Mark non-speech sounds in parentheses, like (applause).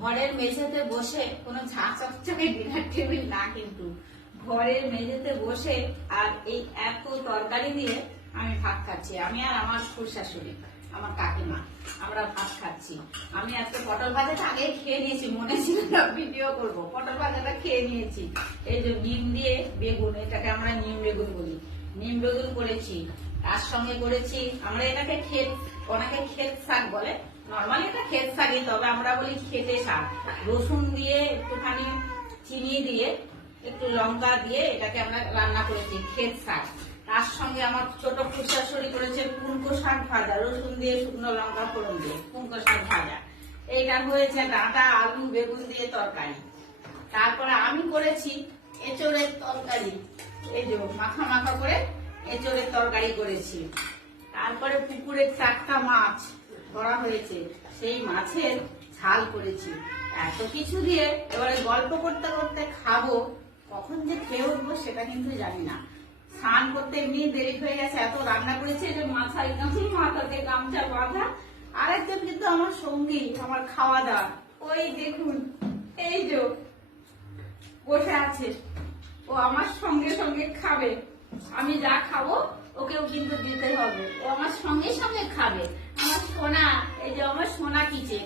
ঘরের মেঝেতে বসে কোনো ঝাঁ চকচকে ডিনার টেবিল না কিন্তু। ঘরের মেঝেতে বসে আর এই এত তরকারি দিয়ে আমি ভাত খাচ্ছি। আমি আর আমার শাশুড়ি আমার কাকিমা, আমরা ভাত খাচ্ছি। আমি আজকে পটল ভাজাটা আগে খেয়ে নিয়েছি, মনে ছিল ভিডিও করব। পটল ভাজাটা খেয়ে নিয়েছি। এই যে নিম দিয়ে বেগুন, এটাকে আমরা নিম বেগুন বলি। নিম বেগুন করেছি। তার সঙ্গে করেছি। আমরা এটাকে ক্ষেত অনেকে ক্ষেত শাক বলে। নর্মালি এটা ক্ষেত শাকই, তবে আমরা বলি খেতে শাক। রসুন দিয়ে একটুখানি চিনি দিয়ে, একটু লঙ্কা দিয়ে এটাকে আমরা রান্না করেছি, ক্ষেত শাক। তার সঙ্গে আমার ছোট ফুসাশড়ি করেছে কুনকো শাক ভাজা, রসুন দিয়ে শুকনো লঙ্কা ফোড়ন দিয়ে কুনকো শাক ভাজা। এইটা হয়েছে ডাঁটা, আলু, বেগুন দিয়ে তরকারি। তারপরে আমি করেছি এঁচড়ের তরকারি। এই যে মাখা মাখা করে এঁচড়ের তরকারি করেছি। তারপরে পুকুরের টাটকা মাছ ধরা হয়েছে। সেই মাছের ঝাল করেছি। এত কিছু দিয়ে এবারে গল্প করতে করতে খাব, কখন যে খেয়ে উঠবো সেটা কিন্তু জানি না। স্নান করতে এমনি দেরি হয়ে গেছে, এত রান্না করেছে যে মাথা একদম (laughs) মাথাতে গামছা বাঁধা। আরেকজন কিন্তু আমার সঙ্গী, আমার খাওয়া দাওয়া ওই দেখুন, এই যে বসে আছে। ও আমার সঙ্গে সঙ্গে খাবে। আমি যা খাব ওকেও কিন্তু দিতে হবে। ও আমার সঙ্গে সঙ্গে খাবে। আমার সোনা, এই যে আমার সোনা কিচে